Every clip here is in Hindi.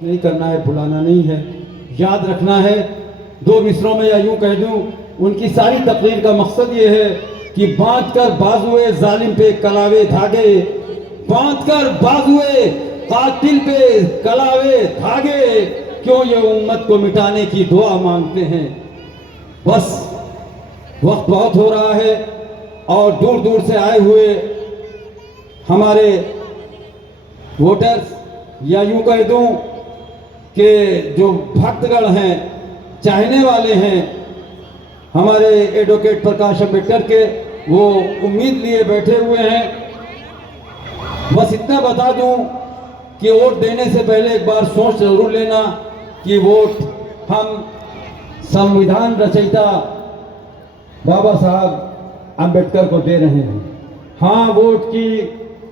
नहीं करना है, भुलाना नहीं है, याद रखना है। दो मिसरों में या यूं कह दूं, उनकी सारी तकरीर का मकसद ये है कि बांध कर बाजुए जालिम पे कलावे धागे, बांध कर बाजुए कातिल पे कलावे धागे, क्यों ये उम्मत को मिटाने की दुआ मांगते हैं। बस वक्त बहुत हो रहा है और दूर दूर से आए हुए हमारे वोटर्स या यूं कह दूं कि जो भक्तगण हैं, चाहने वाले हैं हमारे एडवोकेट प्रकाश अम्बेडकर के, वो उम्मीद लिए बैठे हुए हैं। बस इतना बता दूं कि वोट देने से पहले एक बार सोच जरूर लेना कि वोट हम संविधान रचयिता बाबा साहब अम्बेडकर को दे रहे हैं। हाँ, वोट की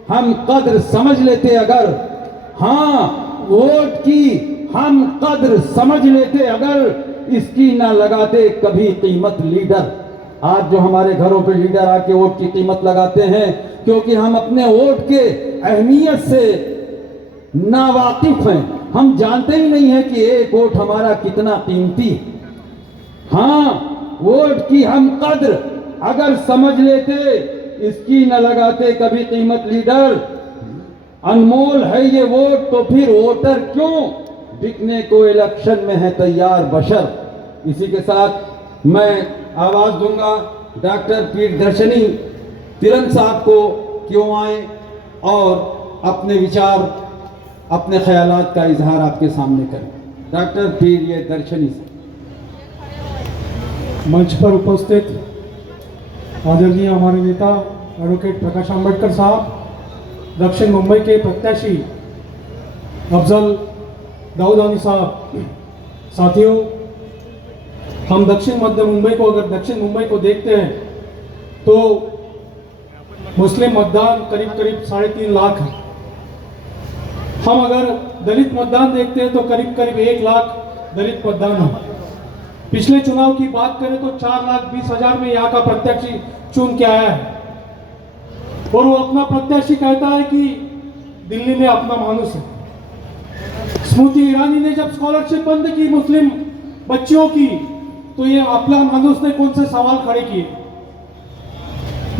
हम कद्र समझ लेते अगर, हाँ वोट की हम कद्र समझ लेते अगर, इसकी ना लगाते कभी कीमत लीडर। आज जो हमारे घरों पे लीडर आके वोट की कीमत लगाते हैं, क्योंकि हम अपने वोट के अहमियत से नावाकिफ हैं। हम जानते ही नहीं है कि एक वोट हमारा कितना कीमती। हाँ, वोट की हम कद्र अगर समझ लेते, इसकी न लगाते कभी कीमत लीडर। अनमोल है ये वोट तो फिर वोटर क्यों, बिकने को इलेक्शन में है तैयार बशर। इसी के साथ मैं आवाज दूंगा डॉक्टर प्रियदर्शनी तिरन साहब को कि वो आए और अपने विचार, अपने ख्यालात का इजहार आपके सामने करें। डॉक्टर प्रियदर्शनी साहब। मंच पर उपस्थित आदरणीय हमारे नेता एडवोकेट प्रकाश अम्बेडकर साहब, दक्षिण मुंबई के प्रत्याशी अफजल दाऊदानी साहब, साथियों, हम दक्षिण मध्य मुंबई को, अगर दक्षिण मुंबई को देखते हैं तो मुस्लिम मतदान करीब करीब 3.5 लाख है। हम अगर दलित मतदान देखते हैं तो करीब करीब 1 लाख दलित मतदान है। पिछले चुनाव की बात करें तो 4,20,000 में यहाँ का प्रत्याशी चुन के आया है और वो अपना प्रत्याशी कहता है कि दिल्ली में अपना मानुस है। स्मृति ईरानी ने जब स्कॉलरशिप बंद की मुस्लिम बच्चियों की, तो ये अपना मानुस ने कौन से सवाल खड़े किए।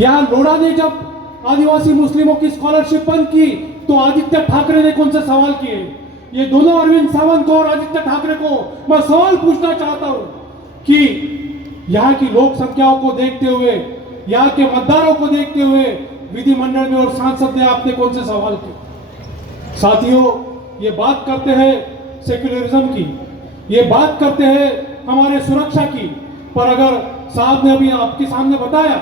यहाँ लोढ़ा ने जब आदिवासी मुस्लिमों की स्कॉलरशिप बंद की, तो आदित्य ठाकरे ने कौन से सवाल किए। ये दोनों अरविंद सावंत को और आदित्य ठाकरे को मैं सवाल पूछना चाहता हूं कि यहाँ की लोक संख्याओं को देखते हुए, यहाँ के मतदारों को देखते हुए विधिमंडल में और सांसद ने आपने कौन से सवाल किए। साथियों, ये बात करते हैं सेक्युलरिज्म की, ये बात करते हैं हमारे सुरक्षा की, पर अगर साहब ने अभी आपके सामने बताया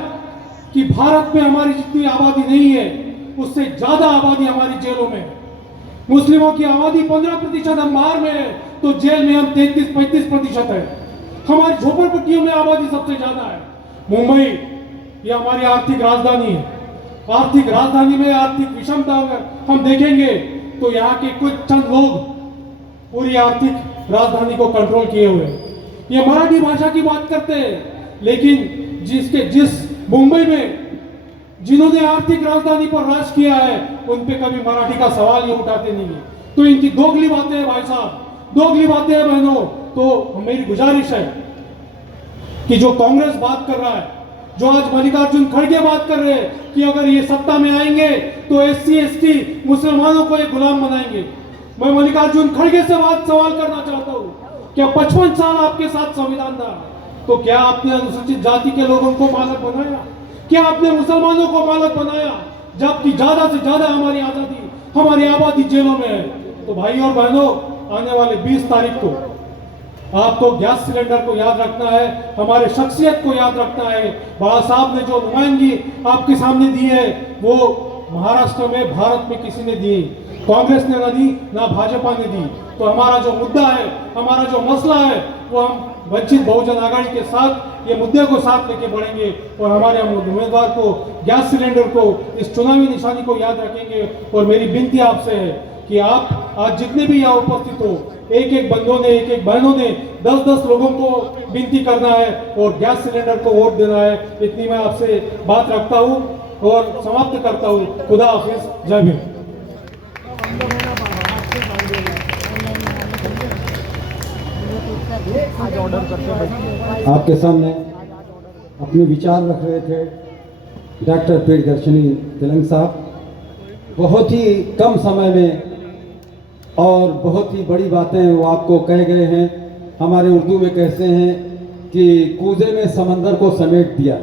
कि भारत में हमारी जितनी आबादी नहीं है, उससे ज्यादा आबादी हमारी जेलों में है। मुस्लिमों की आबादी 15% हम बाहर में है, तो जेल में हम 33-35% है। हमारी झोपड़पट्टियों में आबादी सबसे ज्यादा है। मुंबई ये हमारी आर्थिक राजधानी है। आर्थिक राजधानी में आर्थिक विषमता अगर हम देखेंगे तो यहाँ के कुछ चंद लोग पूरी आर्थिक राजधानी को कंट्रोल किए हुए हैं। ये मराठी भाषा की बात करते हैं, लेकिन जिस मुंबई में जिन्होंने आर्थिक राजधानी पर राज किया है, उन पे कभी मराठी का सवाल ये उठाते नहीं है। तो इनकी दोगली बातें हैं भाई साहब, दोगली बातें हैं बहनों। तो मेरी गुजारिश है कि जो कांग्रेस बात कर रहा है, जो आज मल्लिकार्जुन खड़गे बात कर रहे हैं कि अगर ये सत्ता में आएंगे तो SC ST मुसलमानों को एक गुलाम बनाएंगे, मैं मल्लिकार्जुन खड़गे से सवाल करना चाहता हूँ, क्या 55 साल आपके साथ संविधान था, तो क्या आपने अनुसूचित जाति के लोगों को मालक बनाया? क्या आपने मुसलमानों को मालक बनाया? जबकि ज्यादा से ज्यादा हमारी आजादी, हमारी आबादी जेलों में है। तो भाई और बहनों, आने वाले 20 तारीख को आपको गैस सिलेंडर को याद रखना है, हमारे शख्सियत को याद रखना है। बाबा साहब ने जो नुमाइंदगी आपके सामने दी है, वो महाराष्ट्र में, भारत में किसी ने दी, कांग्रेस ने ना दी, ना भाजपा ने दी। तो हमारा जो मुद्दा है, हमारा जो मसला है, वो हम वंचित बहुजन आघाड़ी के साथ ये मुद्दे को साथ लेके बढ़ेंगे और हमारे उम्मीदवार को, गैस सिलेंडर को, इस चुनावी निशानी को याद रखेंगे। और मेरी विनती आपसे है कि आप आज जितने भी यहाँ उपस्थित हो, एक एक बंदों ने, एक एक बहनों ने 10-10 लोगों को विनती करना है और गैस सिलेंडर को वोट देना है। इतनी मैं आपसे बात रखता हूँ और समाप्त करता हूँ। खुदा हाफिज, जय भीम। आपके सामने अपने विचार रख रहे थे डॉक्टर प्रियदर्शनी तिलंग साहब। बहुत ही कम समय में और बहुत ही बड़ी बातें वो आपको कह गए हैं। हमारे उर्दू में कहते हैं कि कूजे में समंदर को समेट दिया।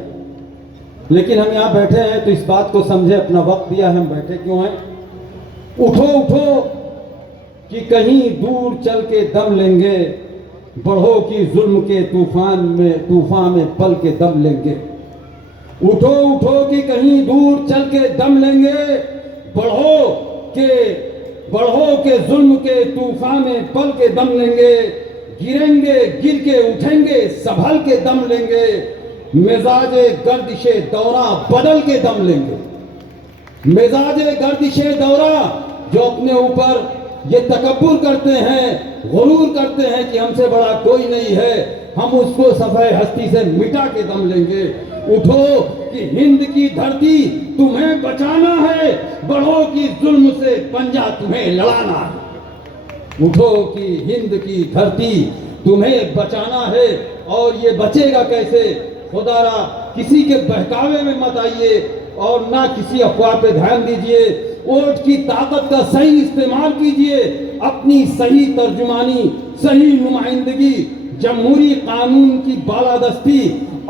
लेकिन हम यहाँ बैठे हैं तो इस बात को समझे, अपना वक्त दिया है, हम बैठे क्यों हैं। उठो उठो कि कहीं दूर चल के दम लेंगे, बढ़ो कि जुल्म के तूफान में पल के दम लेंगे। उठो उठो कि कहीं दूर चल के दम लेंगे, बढ़ो के जुल्म के तूफान में पल के दम लेंगे। गिरेंगे गिर के उठेंगे, संभल के दम लेंगे। मिजाजे गर्दिशे दौरा बदल के दम लेंगे। मिजाजे गर्दिशे दौरा, जो अपने ऊपर ये तकब्बुर करते हैं, गुरूर करते हैं कि हमसे बड़ा कोई नहीं है, हम उसको सफाए हस्ती से मिटा के दम लेंगे। उठो कि हिंद की धरती तुम्हें बचाना है, बढ़ो कि जुल्म से पंजा तुम्हें लड़ाना है। उठो कि हिंद की धरती तुम्हें बचाना है, और ये बचेगा कैसे? खुदारा किसी के बहकावे में मत आइए और ना किसी अफवाह पे ध्यान दीजिए। वोट की ताकत का सही इस्तेमाल कीजिए, अपनी सही तर्जुमानी, सही नुमाइंदगी, जमहूरी कानून की बालादस्ती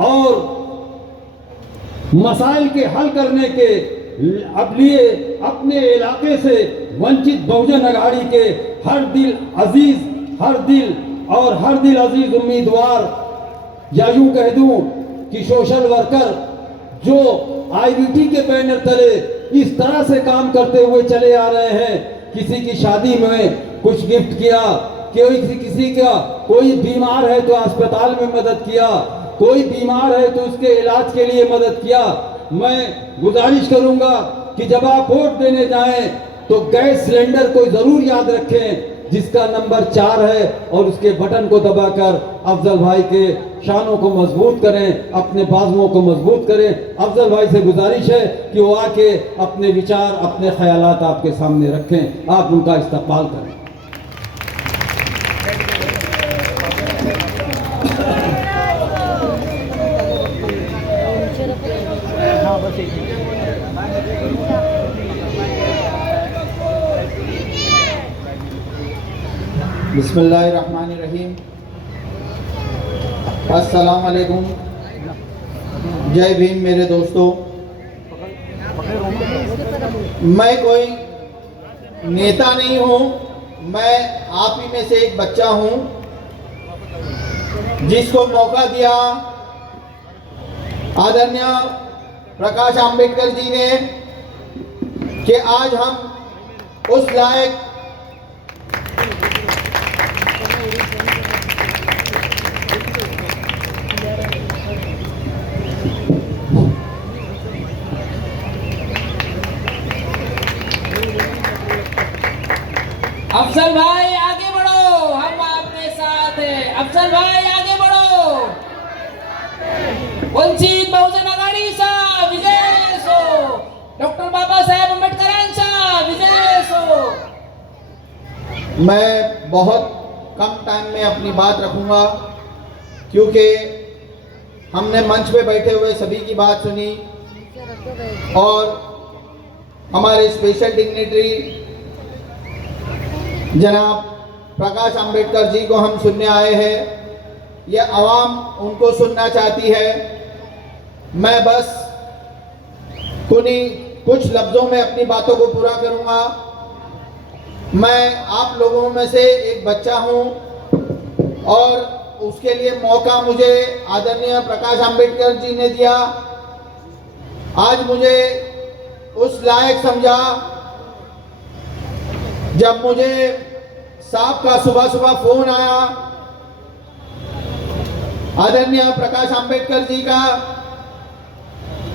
और मसाइल के हल करने के लिए अपने इलाके से वंचित बहुजन अघाड़ी के हर दिल अजीज उम्मीदवार, या यूं कह दूं कि सोशल वर्कर, जो आईबीटी के बैनर तले इस तरह से काम करते हुए चले आ रहे हैं। किसी की शादी में कुछ गिफ्ट किया, किसी का कोई बीमार है तो अस्पताल में मदद किया, कोई बीमार है तो उसके इलाज के लिए मदद किया। मैं गुजारिश करूंगा कि जब आप वोट देने जाएं तो गैस सिलेंडर को जरूर याद रखें जिसका नंबर 4 है, और उसके बटन को दबाकर अफजल भाई के शानों को मजबूत करें, अपने बाजुओं को मजबूत करें। अफजल भाई से गुजारिश है कि वो आके अपने विचार, अपने ख्यालात आपके सामने रखें, आप उनका इस्तकबाल करें। बिस्मिल्लाहिर्रहमानिर्रहीम। अस्सलाम वालेकुम। जय भीम मेरे दोस्तों। मैं कोई नेता नहीं हूँ, मैं आप ही में से एक बच्चा हूँ जिसको मौका दिया आदरणीय प्रकाश आंबेडकर जी ने कि आज हम उस लायक अफजल भाई आगे बढ़ो, हम आपके साथ हैं। अफजल भाई आगे बढ़ो। वंचित बहुजन आघाडीचा विजय असो, डॉक्टर बाबासाहेब आंबेडकरांचा विजय असो। मैं बहुत कम टाइम में अपनी बात रखूंगा क्योंकि हमने मंच पे बैठे हुए सभी की बात सुनी और हमारे स्पेशल डिग्निटरी जनाब प्रकाश आंबेडकर जी को हम सुनने आए हैं। ये आवाम उनको सुनना चाहती है। मैं बस कुछ लफ्ज़ों में अपनी बातों को पूरा करूंगा। मैं आप लोगों में से एक बच्चा हूं और उसके लिए मौका मुझे आदरणीय प्रकाश आंबेडकर जी ने दिया। आज मुझे उस लायक समझा जब मुझे साहब का सुबह सुबह फोन आया आदरणीय प्रकाश आंबेडकर जी का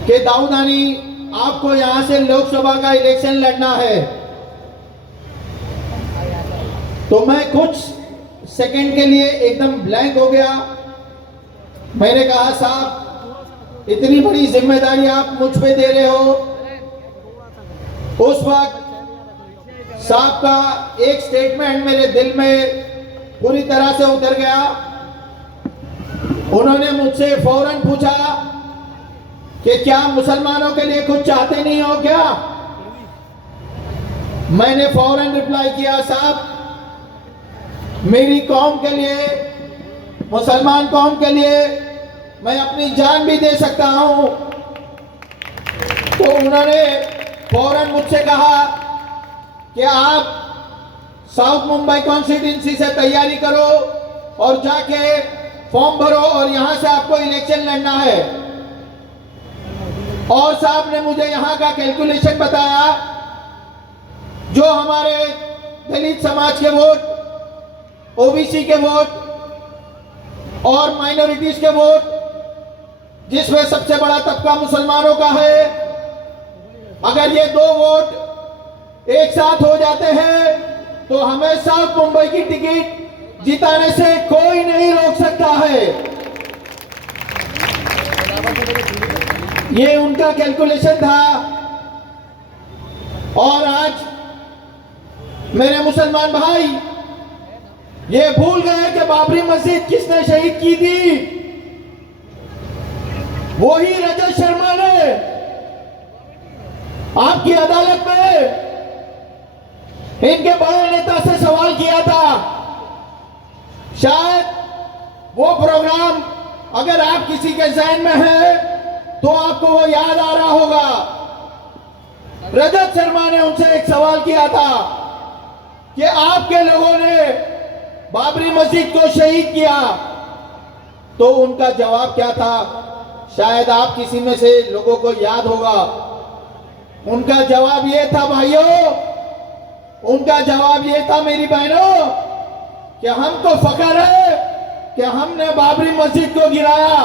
कि दाऊदानी आपको यहां से लोकसभा का इलेक्शन लड़ना है। तो मैं कुछ सेकंड के लिए एकदम ब्लैंक हो गया। मैंने कहा साहब इतनी बड़ी जिम्मेदारी आप मुझ पे दे रहे हो। उस वक्त साहब का एक स्टेटमेंट मेरे दिल में पूरी तरह से उतर गया उन्होंने मुझसे फौरन पूछा कि क्या मुसलमानों के लिए कुछ चाहते नहीं हो क्या? मैंने फौरन रिप्लाई किया, साहब मेरी कौम के लिए, मुसलमान कौम के लिए मैं अपनी जान भी दे सकता हूं। तो उन्होंने फौरन मुझसे कहा कि आप साउथ मुंबई कॉन्स्टिट्यूंसी से तैयारी करो और जाके फॉर्म भरो और यहां से आपको इलेक्शन लड़ना है। और साहब ने मुझे यहां का कैलकुलेशन बताया, जो हमारे दलित समाज के वोट, ओबीसी के वोट और माइनॉरिटीज के वोट, जिसमें सबसे बड़ा तबका मुसलमानों का है, अगर ये दो वोट एक साथ हो जाते हैं तो हमें साउथ मुंबई की टिकट जिताने से कोई नहीं रोक सकता है। ये उनका कैलकुलेशन था। और आज मेरे मुसलमान भाई ये भूल गए कि बाबरी मस्जिद किसने शहीद की थी? वही रजत शर्मा ने आपकी अदालत में इनके बड़े नेता से सवाल किया था। शायद वो प्रोग्राम अगर आप किसी के ज़हन में है तो आपको वो याद आ रहा होगा। रजत शर्मा ने उनसे एक सवाल किया था कि आपके लोगों ने बाबरी मस्जिद को शहीद किया, तो उनका जवाब क्या था? शायद आप किसी में से लोगों को याद होगा। उनका जवाब ये था भाइयों, उनका जवाब ये था मेरी बहनों, कि हमको फख्र है कि हमने बाबरी मस्जिद को गिराया।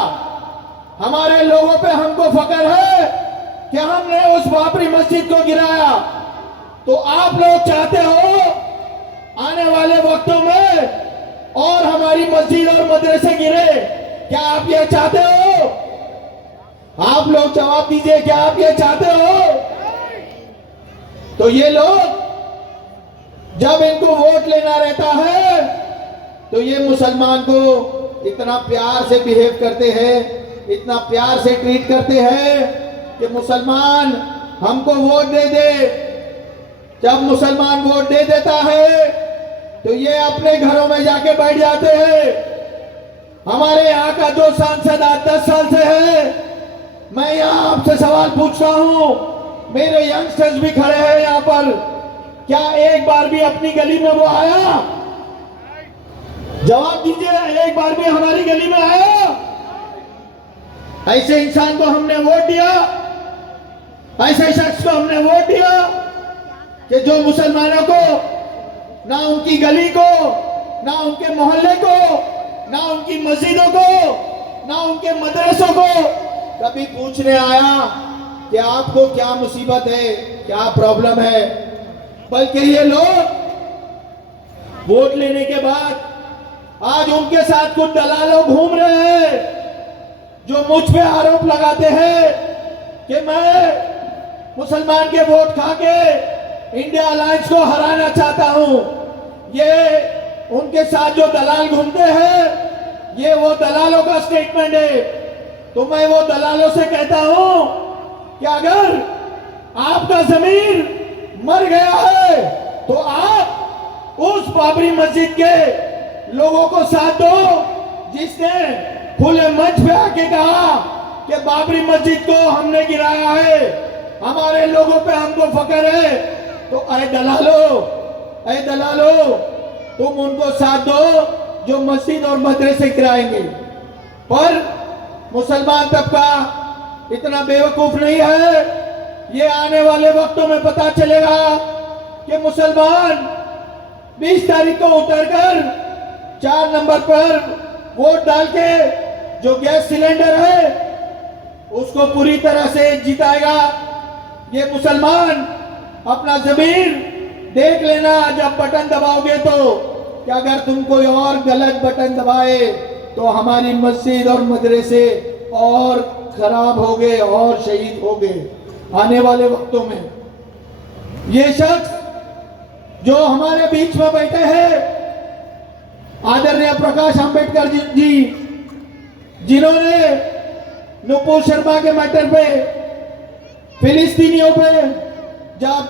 हमारे लोगों पे हमको फख्र है कि हमने उस बाबरी मस्जिद को गिराया। तो आप लोग चाहते हो आने वाले वक्तों में और हमारी मस्जिद और मदरसे गिरे? क्या आप ये चाहते हो? आप लोग जवाब दीजिए, क्या आप ये चाहते हो? तो ये लोग जब इनको वोट लेना रहता है तो ये मुसलमान को इतना प्यार से बिहेव करते हैं, इतना प्यार से ट्रीट करते हैं कि मुसलमान हमको वोट दे दे। जब मुसलमान वोट दे देता है तो ये अपने घरों में जाके बैठ जाते हैं। हमारे यहाँ का जो सांसद आज 10 साल से है, मैं यहाँ आपसे सवाल पूछता हूँ, मेरे यंगस्टर्स भी खड़े हैं यहाँ पर, क्या एक बार भी अपनी गली में वो आया? जवाब दीजिए, एक बार भी हमारी गली में आया? ऐसे इंसान को हमने वोट दिया, ऐसे शख्स को हमने वोट दिया कि जो मुसलमानों को, ना उनकी गली को, ना उनके मोहल्ले को, ना उनकी मस्जिदों को, ना उनके मदरसों को कभी पूछने आया कि आपको क्या मुसीबत है, क्या प्रॉब्लम है। बल्कि ये लोग वोट लेने के बाद आज उनके साथ कुछ दलालों घूम रहे हैं जो मुझ पे आरोप लगाते हैं कि मैं मुसलमान के वोट खा के इंडिया अलायंस को हराना चाहता हूं। ये उनके साथ जो दलाल घूमते हैं, ये वो दलालों का स्टेटमेंट है। तो मैं वो दलालों से कहता हूं कि अगर आपका जमीर मर गया है तो आप उस बाबरी मस्जिद के लोगों को साथ दो जिसने खुले मंच पे आके कहा कि बाबरी मस्जिद को हमने गिराया है, हमारे लोगों पे हमको फख्र है। तो ऐ दलालो, तुम उनको साथ दो जो मस्जिद और मदरसे गिराएंगे। पर मुसलमान तबका इतना बेवकूफ नहीं है। ये आने वाले वक्तों में पता चलेगा कि मुसलमान 20 तारीख को उतरकर 4 नंबर पर वोट डाल के जो गैस सिलेंडर है उसको पूरी तरह से जिताएगा। ये मुसलमान अपना जमीर देख लेना, जब बटन दबाओगे तो कि अगर तुम कोई और गलत बटन दबाए तो हमारी मस्जिद और मदरसे और खराब हो गए और शहीद हो गए आने वाले वक्तों में। ये शख्स जो हमारे बीच में बैठे हैं, आदरणीय प्रकाश आंबेडकर जी, जिन्होंने नुपुर शर्मा के मैटर पे, फिलिस्तीनियों पे, जब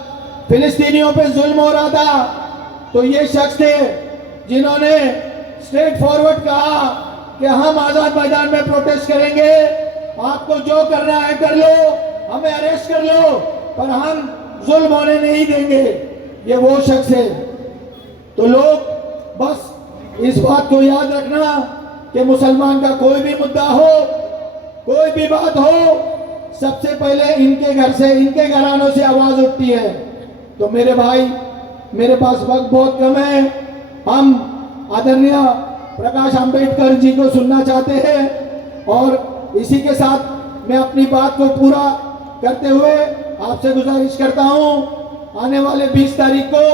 फिलिस्तीनियों पे जुल्म हो रहा था तो ये शख्स थे जिन्होंने स्ट्रेट फॉरवर्ड कहा कि हम आजाद मैदान में प्रोटेस्ट करेंगे, आपको जो करना है कर लो, हमें अरेस्ट कर लो, पर हम जुल्म होने नहीं देंगे। ये वो शख्स है। तो लोग बस इस बात को याद रखना कि मुसलमान का कोई भी मुद्दा हो, कोई भी बात हो, सबसे पहले इनके घर से, इनके घरानों से आवाज उठती है। तो मेरे भाई, मेरे पास वक्त बहुत कम है, हम आदरणीय प्रकाश अंबेडकर जी को सुनना चाहते हैं और इसी के साथ मैं अपनी बात को पूरा करते हुए आपसे गुजारिश करता हूं, आने वाले 20 तारीख को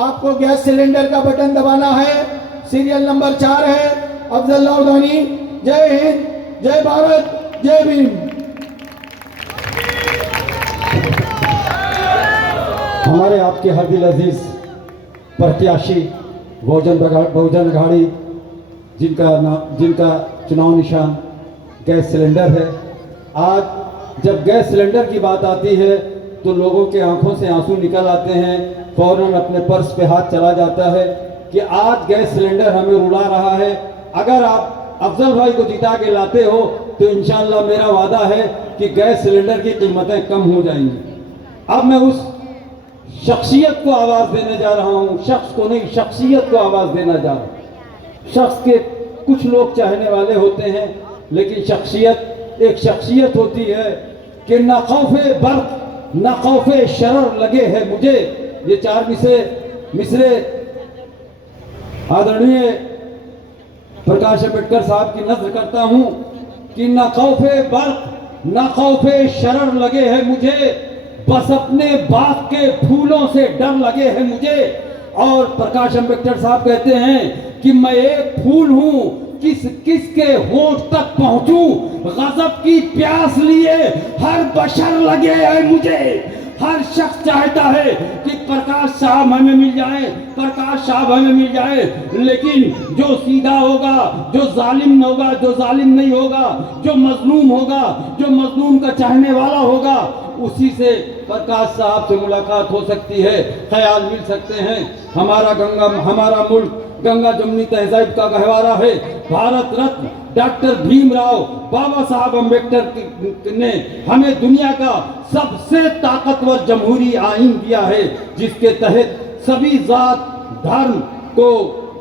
आपको गैस सिलेंडर का बटन दबाना है, सीरियल नंबर 4 है, अफजल दाऊदानी। जय हिंद, जय भारत, जय भीम। हमारे आपके हर दिल अजीज प्रत्याशी बहुजन अघाड़ी, जिनका चुनाव निशान गैस सिलेंडर है, आज जब गैस सिलेंडर की बात आती है तो लोगों के आंखों से आंसू निकल आते हैं, फौरन अपने पर्स पे हाथ चला जाता है कि आज गैस सिलेंडर हमें रुला रहा है। अगर आप अफजल भाई को जिता के लाते हो तो इंशाल्लाह मेरा वादा है कि गैस सिलेंडर की कीमतें कम हो जाएंगी। अब मैं उस शख्सियत को आवाज़ देने जा रहा हूँ, शख्स को नहीं, शख्सियत को आवाज़ देना जा रहा हूँ। शख्स के कुछ लोग चाहने वाले होते हैं, लेकिन शख्सियत एक शख्सियत होती है कि न खौफे बर्क न खौफे शरर लगे है मुझे। ये 4 मिसरे आदरणीय प्रकाश अंबेडकर साहब की नज़्र करता हूँ कि न खौफे बर्क न खौफे शरर लगे है मुझे, बस अपने बाग के फूलों से डर लगे है मुझे। और प्रकाश अंबेडकर साहब कहते हैं कि मैं एक फूल हूं, किसके होंठ तक पहुंचूं, गजब की प्यास लिए हर बशर लगे है मुझे। हर शख्स चाहता है कि प्रकाश साहब हमें मिल जाए, प्रकाश साहब हमें मिल जाए, लेकिन जो सीधा होगा, जो जालिम होगा, जो जालिम नहीं होगा, जो मजलूम होगा, जो मजलूम का चाहने वाला होगा, उसी से प्रकाश साहब से मुलाकात हो सकती है, ख्याल मिल सकते हैं। हमारा मुल्क गंगा जमुनी तहजीब का गहवारा है। भारत रत्न डॉक्टर भीमराव बाबा साहब अम्बेडकर ने हमें दुनिया का सबसे ताकतवर जमहूरी आईन दिया है, जिसके तहत सभी जात धर्म को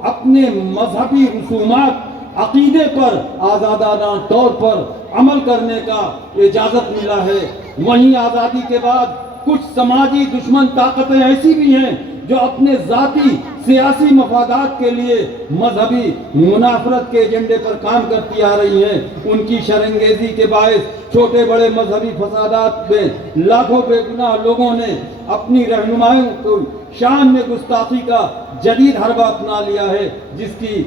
अपने मजहबी रसूमात अकीदे पर आज़ादाना तौर पर अमल करने का इजाज़त मिला है। वहीं आज़ादी के बाद कुछ समाजी दुश्मन ताकतें ऐसी भी हैं जो अपने जाती सियासी मफादात के लिए मजहबी मुनाफरत के एजेंडे पर काम करती आ रही हैं। उनकी शरंगेजी के बायस छोटे बड़े मजहबी फसादात में लाखों बेगुनाह लोगों ने अपनी रहनुमाइयों को शान में गुस्ताखी का जदीद हरबा अपना लिया है, जिसकी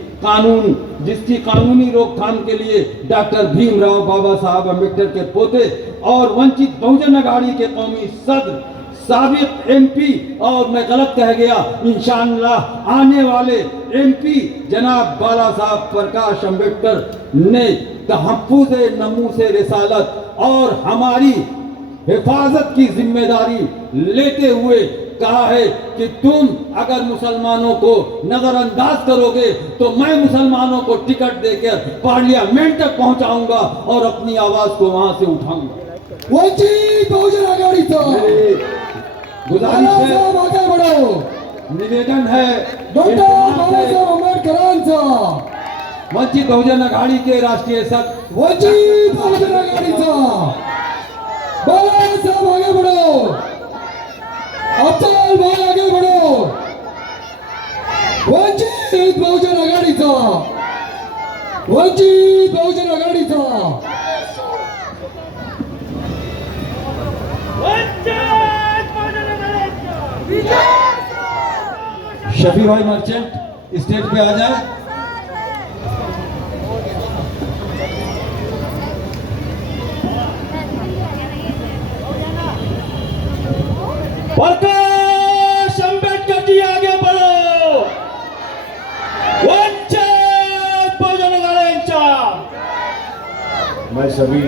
कानूनी रोकथाम के लिए डॉक्टर भीमराव बाबा साहब अम्बेडकर के पोते और वंचित बहुजन अघाड़ी के कौमी सदर साबिक एमपी, और मैं गलत कह गया, इंशाअल्लाह आने वाले एमपी जनाब बाला साहब प्रकाश अंबेडकर ने तहफ्फुज़े नमूसे रिसालत और हमारी हिफाजत की जिम्मेदारी लेते हुए कहा है कि तुम अगर मुसलमानों को नजरअंदाज करोगे तो मैं मुसलमानों को टिकट देकर पार्लियामेंट तक पहुंचाऊंगा और अपनी आवाज को वहां से उठाऊंगा। वंचित बहुजन आघाडीचा गुजारिश है, आगे बढ़ो, निवेदन है डॉक्टर बाबासाहेब आंबेडकरांचा, वंचित बहुजन आघाड़ी के राष्ट्रीय सदस्य वंचित बहुजन आघाडीचा, बालासाहेब आगे बढ़ो, अफजल भाई आगे बढ़ो, वंचित बहुजन आघाडीचा, वंचित बहुजन आघाडीचा, शफी भाई मर्चेंट स्टेज पे आ जाए। प्रकाश अंबेडकर जी आगे बढ़ो, वंचित बहुजन आघाडीचा, मैं सभी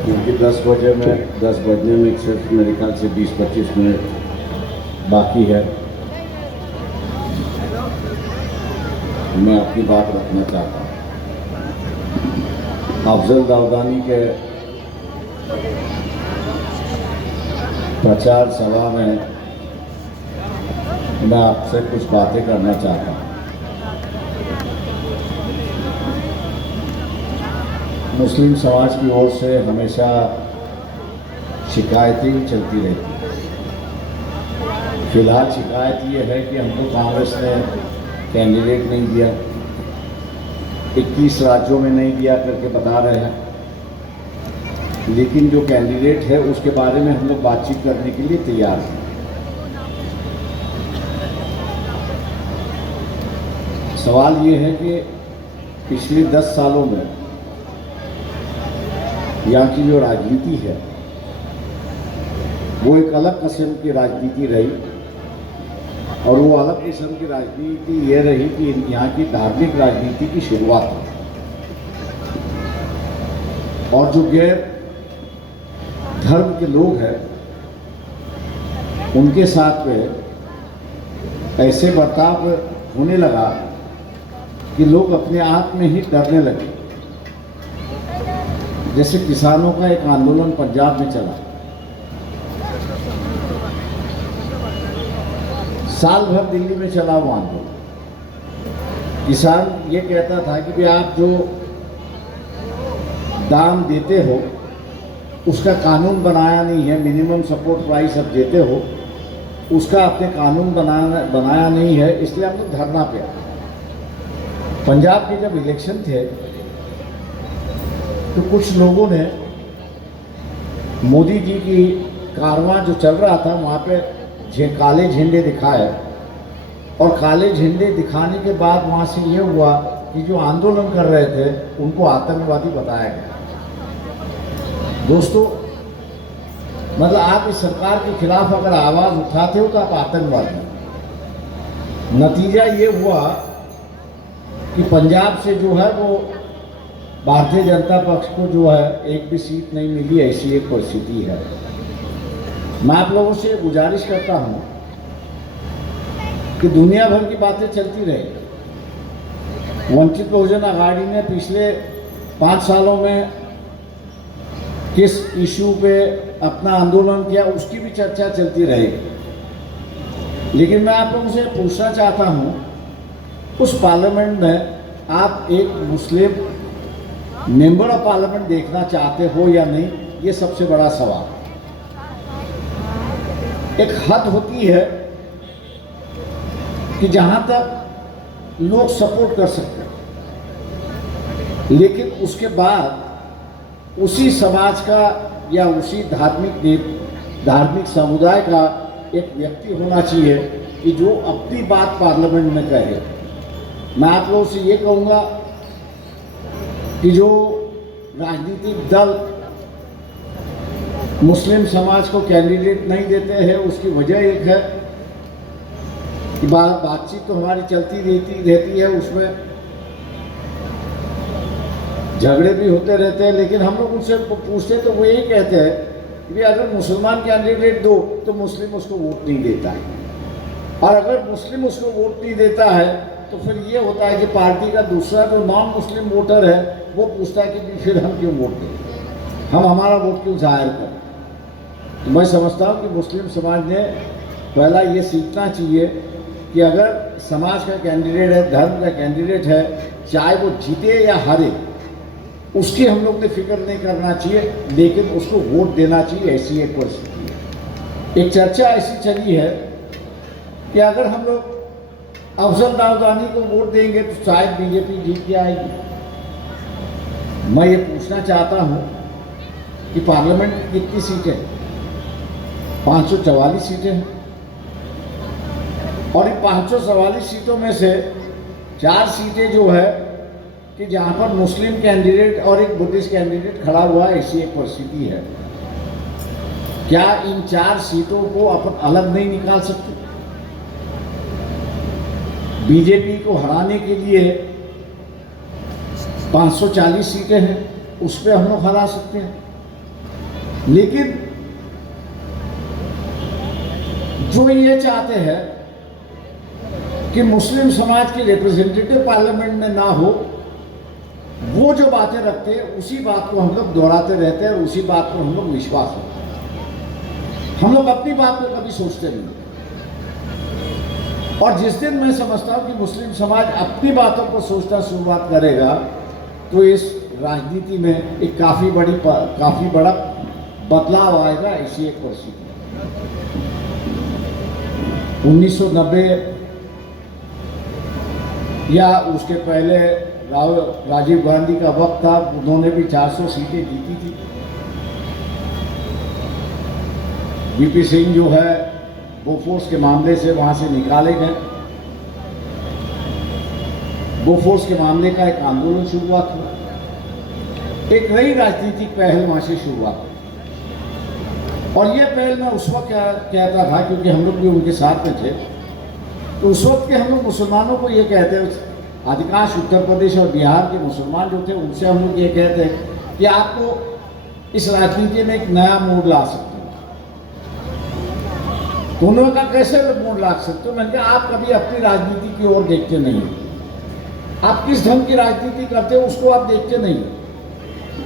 क्योंकि 10 बजने में सिर्फ मेरे ख्याल से 20-25 मिनट बाकी है, मैं अपनी बात रखना चाहता हूँ। अफजल दाऊदानी के प्रचार सभा में मैं आपसे कुछ बातें करना चाहता हूँ। मुस्लिम समाज की ओर से हमेशा शिकायतें चलती रहती। फिलहाल शिकायत ये है कि हमको कांग्रेस ने कैंडिडेट नहीं दिया, 21 राज्यों में नहीं दिया करके बता रहे हैं, लेकिन जो कैंडिडेट है उसके बारे में हम लोग बातचीत करने के लिए तैयार हैं। सवाल ये है कि पिछले 10 सालों में यहाँ की जो राजनीति है वो एक अलग किस्म की राजनीति रही, और वो अलग किस्म की राजनीति ये रही कि यहाँ की धार्मिक राजनीति की शुरुआत हुई, और जो गैर धर्म के लोग हैं उनके साथ में ऐसे बर्ताव होने लगा कि लोग अपने आप में ही डरने लगे। जैसे किसानों का एक आंदोलन पंजाब में चला, साल भर दिल्ली में चला वो आंदोलन। किसान ये कहता था कि भाई आप जो दाम देते हो उसका कानून बनाया नहीं है, मिनिमम सपोर्ट प्राइस अब देते हो उसका आपने कानून बनाया नहीं है, इसलिए हम लोग धरना पे आए। पंजाब के जब इलेक्शन थे तो कुछ लोगों ने मोदी जी की कारवां जो चल रहा था वहाँ पे काले झंडे दिखाए, और काले झंडे दिखाने के बाद वहाँ से ये हुआ कि जो आंदोलन कर रहे थे उनको आतंकवादी बताया गया। दोस्तों, मतलब आप इस सरकार के खिलाफ अगर आवाज़ उठाते हो तो आप आतंकवादी। नतीजा ये हुआ कि पंजाब से जो है वो भारतीय जनता पक्ष को जो है एक भी सीट नहीं मिली, ऐसी एक परिस्थिति है। मैं आप लोगों से गुजारिश करता हूँ कि दुनिया भर की बातें चलती रहे। वंचित बहुजन आघाड़ी ने पिछले 5 सालों में किस इशू पे अपना आंदोलन किया उसकी भी चर्चा चलती रहेगी, लेकिन मैं आप लोगों से पूछना चाहता हूँ, उस पार्लियामेंट में आप एक मुस्लिम मेंबर ऑफ पार्लियामेंट देखना चाहते हो या नहीं, ये सबसे बड़ा सवाल। एक हद होती है कि जहां तक लोग सपोर्ट कर सकते हैं, लेकिन उसके बाद उसी समाज का या उसी धार्मिक समुदाय का एक व्यक्ति होना चाहिए कि जो अपनी बात पार्लियामेंट में कहे। मैं आप लोगों से ये कहूँगा कि जो राजनीतिक दल मुस्लिम समाज को कैंडिडेट नहीं देते हैं उसकी वजह एक है कि बातचीत तो हमारी चलती रहती है, उसमें झगड़े भी होते रहते हैं, लेकिन हम लोग उनसे पूछते तो वो यही कहते हैं कि अगर मुसलमान कैंडिडेट दो तो मुस्लिम उसको वोट नहीं देता है, और अगर मुस्लिम उसको वोट नहीं देता है तो फिर ये होता है कि पार्टी का दूसरा जो नॉन मुस्लिम वोटर है वो पूछता है कि फिर हम क्यों वोट दें, हम हमारा वोट क्यों जाहिर करें। तो मैं समझता हूँ कि मुस्लिम समाज ने पहला ये सीखना चाहिए कि अगर समाज का कैंडिडेट है, धर्म का कैंडिडेट है, चाहे वो जीते या हारे, उसकी हम लोग ने फिक्र नहीं करना चाहिए, लेकिन उसको वोट देना चाहिए, ऐसी एक परिस्थिति है। एक चर्चा ऐसी चली है कि अगर हम लोग अफजल दाऊदानी को वोट देंगे तो शायद बीजेपी जीत के आएगी। मैं ये पूछना चाहता हूँ कि पार्लियामेंट की कितनी सीटें? 544 सीटें हैं, और इन 544 सीटों में से 4 सीटें जो है कि जहाँ पर मुस्लिम कैंडिडेट और एक बुद्धिस्ट कैंडिडेट खड़ा हुआ है, ऐसी एक परिस्थिति है। क्या इन 4 सीटों को अपन अलग नहीं निकाल सकते? बीजेपी को हराने के लिए 540 सीटें हैं, उस पर हम लोग हरा सकते हैं। लेकिन जो ये चाहते हैं कि मुस्लिम समाज के रिप्रेजेंटेटिव पार्लियामेंट में ना हो, वो जो बातें रखते हैं उसी बात को हम लोग दोहराते रहते हैं और उसी बात को हम लोग विश्वास रखते हैं। हम लोग अपनी बात को कभी सोचते नहीं। और जिस दिन मैं समझता हूं कि मुस्लिम समाज अपनी बातों को सोचना शुरुआत करेगा, तो इस राजनीति में एक काफ़ी बड़ा बदलाव आएगा। ऐसी एक परिस्थिति 1990 या उसके पहले राजीव गांधी का वक्त था, उन्होंने भी 400 सीटें जीती थी। वीपी सिंह जो है बोफोर्स के मामले से वहां से निकाले गए। बोफोर्स के मामले का एक आंदोलन शुरुआत हुआ, एक नई राजनीतिक पहल वहां से शुरुआत हुई। और ये पहल मैं उस वक्त कहता था, क्योंकि हम लोग भी उनके साथ में थे, तो उस वक्त के हम लोग मुसलमानों को ये कहते हैं, अधिकांश उत्तर प्रदेश और बिहार के मुसलमान जो थे उनसे हम लोग ये कहते हैं कि आपको इस राजनीति में एक नया मोड़ ला सकते हो। दोनों का कैसे मोड़ ला सकते हो? मैंने कहा आप कभी अपनी राजनीति की ओर देखते नहीं, आप किस ढंग की राजनीति करते हो उसको आप देखते नहीं।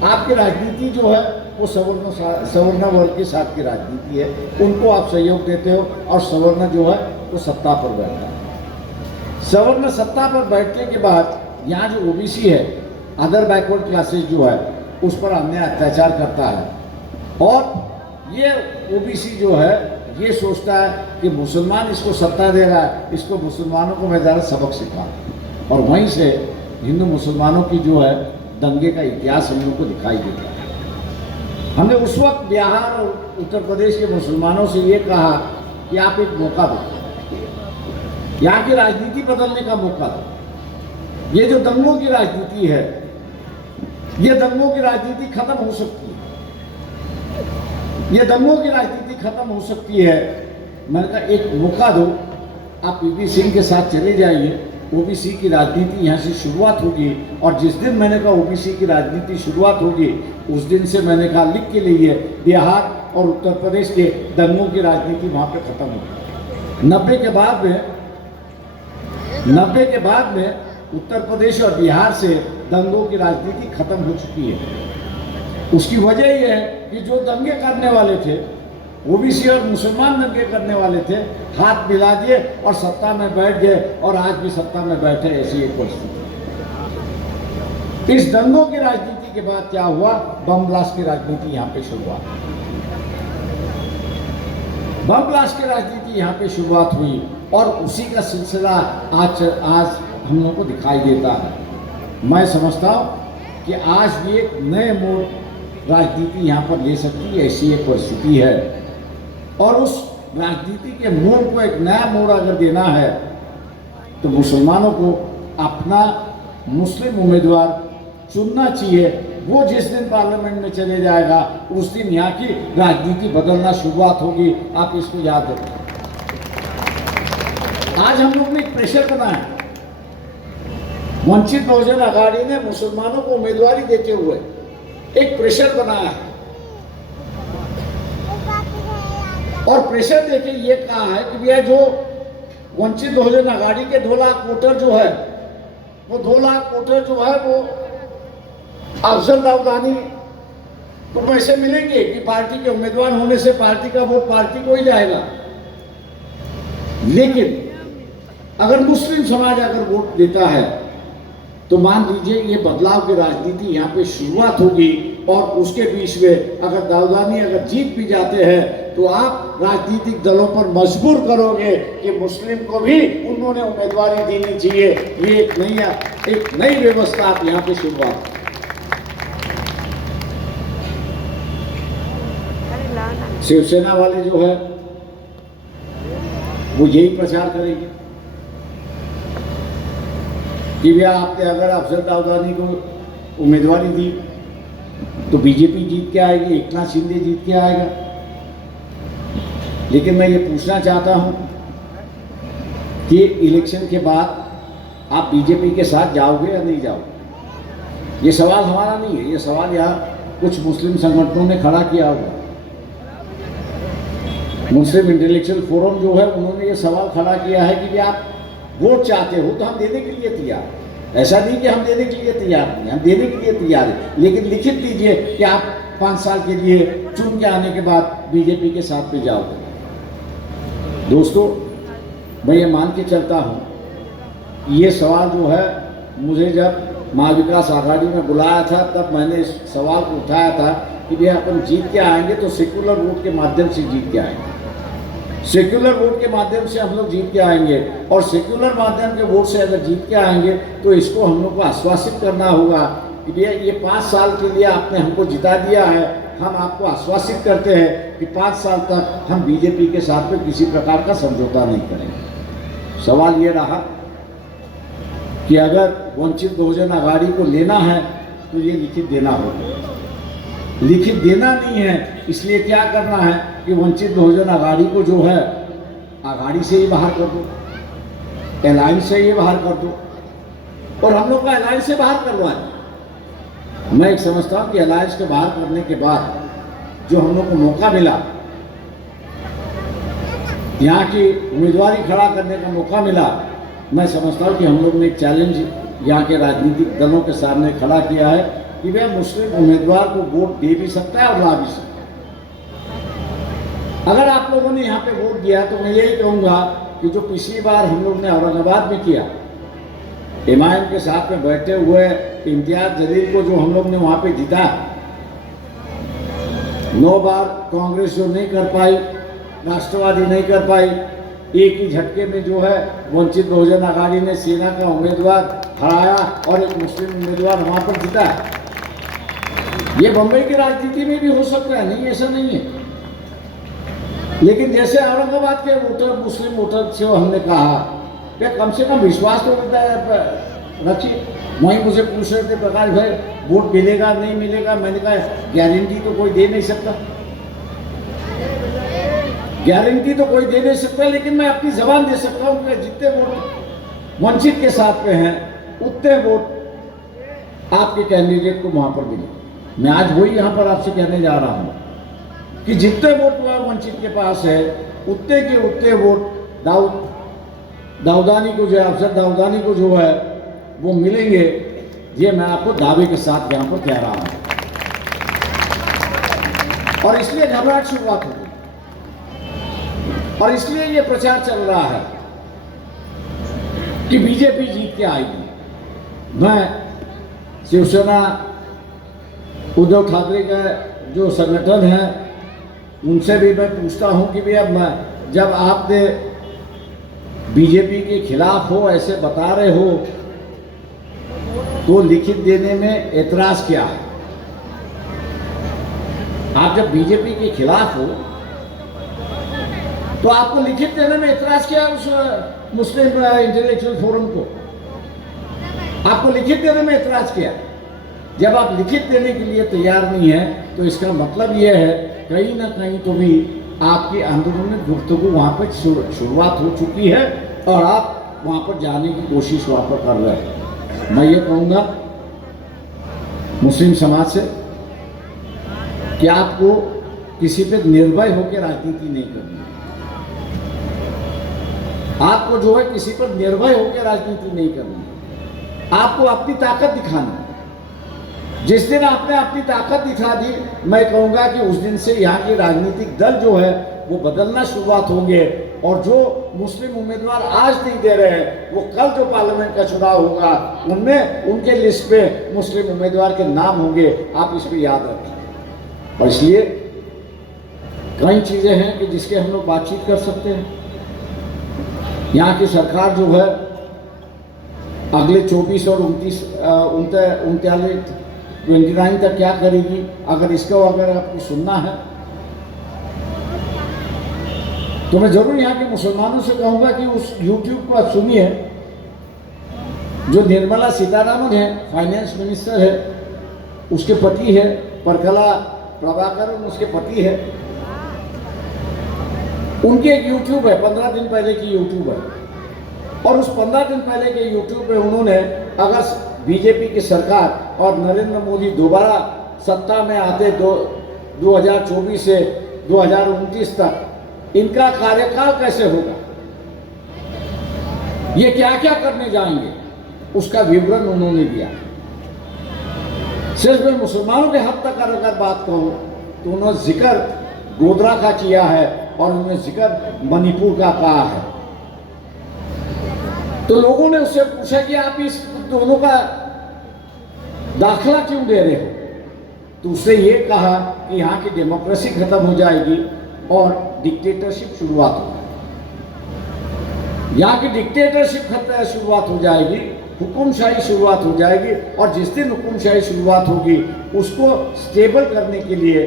आपकी राजनीति जो है वो सवर्ण वर्ग के साथ की राजनीति है, उनको आप सहयोग देते हो, और सवर्ण जो है वो सत्ता पर बैठा है। सवर्ण सत्ता पर बैठने के बाद यहाँ जो ओबीसी है, अदर बैकवर्ड क्लासेस जो है, उस पर अन्याय अत्याचार करता है। और ये ओबीसी जो है ये सोचता है कि मुसलमान इसको सत्ता दे रहा है, इसको मुसलमानों को मैं ज़्यादा सबक सिखा, और वहीं से हिंदू मुसलमानों की जो है दंगे का इतिहास हम लोग को दिखाई देता है। हमने उस वक्त बिहार और उत्तर प्रदेश के मुसलमानों से ये कहा कि आप एक मौका दो, यहाँ की राजनीति बदलने का मौका दो। ये जो दंगों की राजनीति है, ये दंगों की राजनीति खत्म हो सकती है, ये दंगों की राजनीति खत्म हो सकती है। मैंने कहा एक मौका दो, आप वीपी सिंह के साथ चले जाइए, ओबीसी की राजनीति यहाँ से शुरुआत होगी। और जिस दिन मैंने कहा ओबीसी की राजनीति शुरुआत होगी, उस दिन से मैंने कहा लिख के लिए बिहार और उत्तर प्रदेश के दंगों की राजनीति वहाँ पे खत्म होगी। 90 के बाद में उत्तर प्रदेश और बिहार से दंगों की राजनीति खत्म हो चुकी है। उसकी वजह यह है कि जो दंगे करने वाले थे, ओबीसी और मुसलमान दंगे करने वाले थे, हाथ मिला दिए और सत्ता में बैठ गए, और आज भी सत्ता में बैठे। ऐसी एक परिस्थिति। इस दंगों की राजनीति के बाद क्या हुआ? बम ब्लास्ट की राजनीति यहाँ पे शुरुआत, बम ब्लास्ट की राजनीति यहाँ पे शुरुआत हुई, और उसी का सिलसिला आज हम लोगों को दिखाई देता है। मैं समझता हूँ कि आज भी एक नए मोड़ राजनीति यहाँ पर ले सकती है, ऐसी एक परिस्थिति है। और उस राजनीति के मोड़ को एक नया मोड़ अगर देना है, तो मुसलमानों को अपना मुस्लिम उम्मीदवार चुनना चाहिए। वो जिस दिन पार्लियामेंट में चले जाएगा, उस दिन यहाँ की राजनीति बदलना शुरुआत होगी। आप इसको याद रखें। आज हम लोग ने एक प्रेशर बनाया, वंचित बहुजन आघाड़ी ने मुसलमानों को उम्मीदवारी देते हुए एक प्रेशर बनाया, और प्रेशर देके ये कहा है कि भैया जो वंचित बहुजन आघाड़ी के 2 लाख वोटर जो है, वो 2 लाख वोटर जो है वो अफजल दाऊदानी को पैसे मिलेंगे कि पार्टी के उम्मीदवार होने से पार्टी का वोट पार्टी को ही जाएगा। लेकिन अगर मुस्लिम समाज अगर वोट देता है, तो मान लीजिए ये बदलाव की राजनीति यहाँ पे शुरुआत होगी, और उसके बीच में अगर दाऊदानी अगर जीत भी जाते हैं, तो आप राजनीतिक दलों पर मजबूर करोगे कि मुस्लिम को भी उन्होंने उम्मीदवारी देनी चाहिए। ये एक नई व्यवस्था आप यहाँ पे शुरुआत। शिवसेना वाले जो है वो यही प्रचार करेंगे कि भैया आपने अगर अफजल दाऊदानी को उम्मीदवारी दी तो बीजेपी जीत के आएगी, एकनाथ शिंदे जीत के आएगा। लेकिन मैं ये पूछना चाहता हूं कि इलेक्शन के बाद आप बीजेपी के साथ जाओगे या नहीं जाओगे? ये सवाल हमारा नहीं है, ये सवाल यहाँ कुछ मुस्लिम संगठनों ने खड़ा किया हुआ। मुस्लिम इंटेलेक्चुअल फोरम जो है उन्होंने ये सवाल खड़ा किया है कि आप वोट चाहते हो तो हम देने के लिए तैयार हैं। ऐसा नहीं कि हम देने के लिए तैयार नहीं, हम देने के लिए तैयार हैं, लेकिन लिखित दीजिए कि आप 5 साल के लिए चुन के आने के बाद बीजेपी के साथ में जाओगे। दोस्तों, मैं ये मान के चलता हूँ, ये सवाल जो है मुझे जब महाविकास आघाड़ी में बुलाया था तब मैंने इस सवाल को उठाया था कि भैया अपन जीत के आएंगे तो सेक्युलर वोट के माध्यम से जीत के आएंगे, सेक्युलर वोट के माध्यम से हम लोग जीत के आएंगे, और सेक्युलर माध्यम के वोट से अगर जीत के आएंगे तो इसको हम लोग को आश्वासित करना होगा कि भैया ये 5 साल के लिए आपने हमको जिता दिया है, हम आपको आश्वासित करते हैं कि 5 साल तक हम बीजेपी के साथ में किसी प्रकार का समझौता नहीं करेंगे। सवाल ये रहा कि अगर वंचित बहुजन आघाड़ी को लेना है तो ये लिखित देना होगा। लिखित देना नहीं है, इसलिए क्या करना है कि वंचित बहुजन आघाड़ी को जो है आघाड़ी से ही बाहर कर दो, अलायंस से ही बाहर कर दो, और हम लोग का अलायंस से बाहर करवाएं। मैं एक समझता हूँ कि अलायंस के बाहर करने के बाद जो हम लोग को मौका मिला, यहाँ की उम्मीदवारी खड़ा करने का मौका मिला, मैं समझता हूँ कि हम लोग ने एक चैलेंज यहाँ के राजनीतिक दलों के सामने खड़ा किया है कि वह मुस्लिम उम्मीदवार को वोट दे भी सकता है और ला भी सकता है। अगर आप लोगों ने यहाँ पे वोट दिया तो मैं यही कहूँगा कि जो पिछली बार हम लोग ने औरंगाबाद में किया, इमाम के साथ में बैठे हुए इम्तियाज जलील को जो हम लोग ने वहाँ पे जीता, 9 बार कांग्रेस जो नहीं कर पाई, राष्ट्रवादी नहीं कर पाई, एक ही झटके में जो है वंचित बहुजन आघाड़ी ने सेना का उम्मीदवार हराया और एक मुस्लिम उम्मीदवार वहां पर जीता। ये बंबई की राजनीति में भी हो सकता है, नहीं ऐसा नहीं है, लेकिन जैसे औरंगाबाद के वोटर मुस्लिम वोटर से हमने कहा कि कम से कम विश्वास तो रखिए। वहीं मुझे पूछ रहे थे प्रकाश भाई वोट मिलेगा नहीं मिलेगा, मैंने कहा गारंटी तो कोई दे नहीं सकता, गारंटी तो कोई दे नहीं सकता, लेकिन मैं अपनी जबान दे सकता हूँ कि जितने वोट वंचित के साथ में हैं उतने वोट आपके कैंडिडेट को वहां पर मिले। मैं आज वही यहाँ पर आपसे कहने जा रहा हूँ कि जितने वोट वंचित के पास है उतने के उतने वोट दाऊदानी को जो है, अफसर दाऊदानी को जो है वो मिलेंगे। ये मैं आपको दावे के साथ यहाँ पर कह रहा हूँ, और इसलिए घबराहट शुरुआत होगी और इसलिए ये प्रचार चल रहा है कि बीजेपी जीत के आएगी। मैं शिवसेना उद्धव ठाकरे का जो संगठन है उनसे भी मैं पूछता हूं कि भैया जब आपने बीजेपी के खिलाफ हो ऐसे बता रहे हो तो लिखित देने में एतराज क्या है? आप जब बीजेपी के खिलाफ हो तो आपको लिखित देने में एतराज क्या है? उस मुस्लिम इंटेलेक्चुअल फोरम को आपको लिखित देने में एतराज क्या है? जब आप लिखित देने के लिए तैयार नहीं है तो इसका मतलब यह है कहीं ना कहीं तो भी आपकी अंदरूनी गुफ्तगू वहां पर शुरुआत हो चुकी है और आप वहां पर जाने की कोशिश वहां पर कर रहे हैं। मैं ये कहूँगा मुस्लिम समाज से कि आपको किसी पे निर्भय होकर राजनीति नहीं करनी है। आपको जो है किसी पर निर्भय होकर राजनीति नहीं करनी है, आपको अपनी ताकत दिखानी है। जिस दिन आपने अपनी ताकत दिखा दी, मैं कहूँगा कि उस दिन से यहाँ के राजनीतिक दल जो है वो बदलना शुरुआत होंगे और जो मुस्लिम उम्मीदवार आज नहीं दे रहे हैं वो कल जो पार्लियामेंट का चुनाव होगा उनमें उनके लिस्ट में मुस्लिम उम्मीदवार के नाम होंगे। आप इस पर याद रखें। और इसलिए कई चीज़ें हैं कि जिसके हम लोग बातचीत कर सकते हैं। यहाँ की सरकार जो है अगले 24 और 29 तक क्या करेगी, अगर इसको अगर आपको सुनना है तो मैं जरूर यहाँ के मुसलमानों से कहूँगा कि उस YouTube को आप सुनिए। जो निर्मला सीतारामन है, फाइनेंस मिनिस्टर है, उसके पति है परकला प्रभाकरन, उसके पति है, उनकी एक YouTube है, 15 दिन पहले की YouTube है। और उस 15 दिन पहले के यूट्यूब पे उन्होंने अगर बीजेपी की सरकार और नरेंद्र मोदी दोबारा सत्ता में आते 2024 से 2029 तक इनका कार्यकाल कैसे होगा, ये क्या क्या करने जाएंगे, उसका विवरण उन्होंने दिया। सिर्फ मैं मुसलमानों के हद तक अगर बात कहूं तो उन्होंने जिक्र गोधरा का किया है और उन्होंने जिक्र मणिपुर का कहा है। तो लोगों ने उससे पूछा कि आप इस दोनों का दाखला क्यों दे रहे हो, तो उससे ये कहा कि यहाँ की डेमोक्रेसी खत्म हो जाएगी और डिक्टेटरशिप शुरुआत होगी। यहाँ की डिक्टेटरशिप शुरुआत हो जाएगी, हुकुमशाही शुरुआत हो जाएगी, और जिस दिन हुकुमशाही शुरुआत होगी उसको स्टेबल करने के लिए,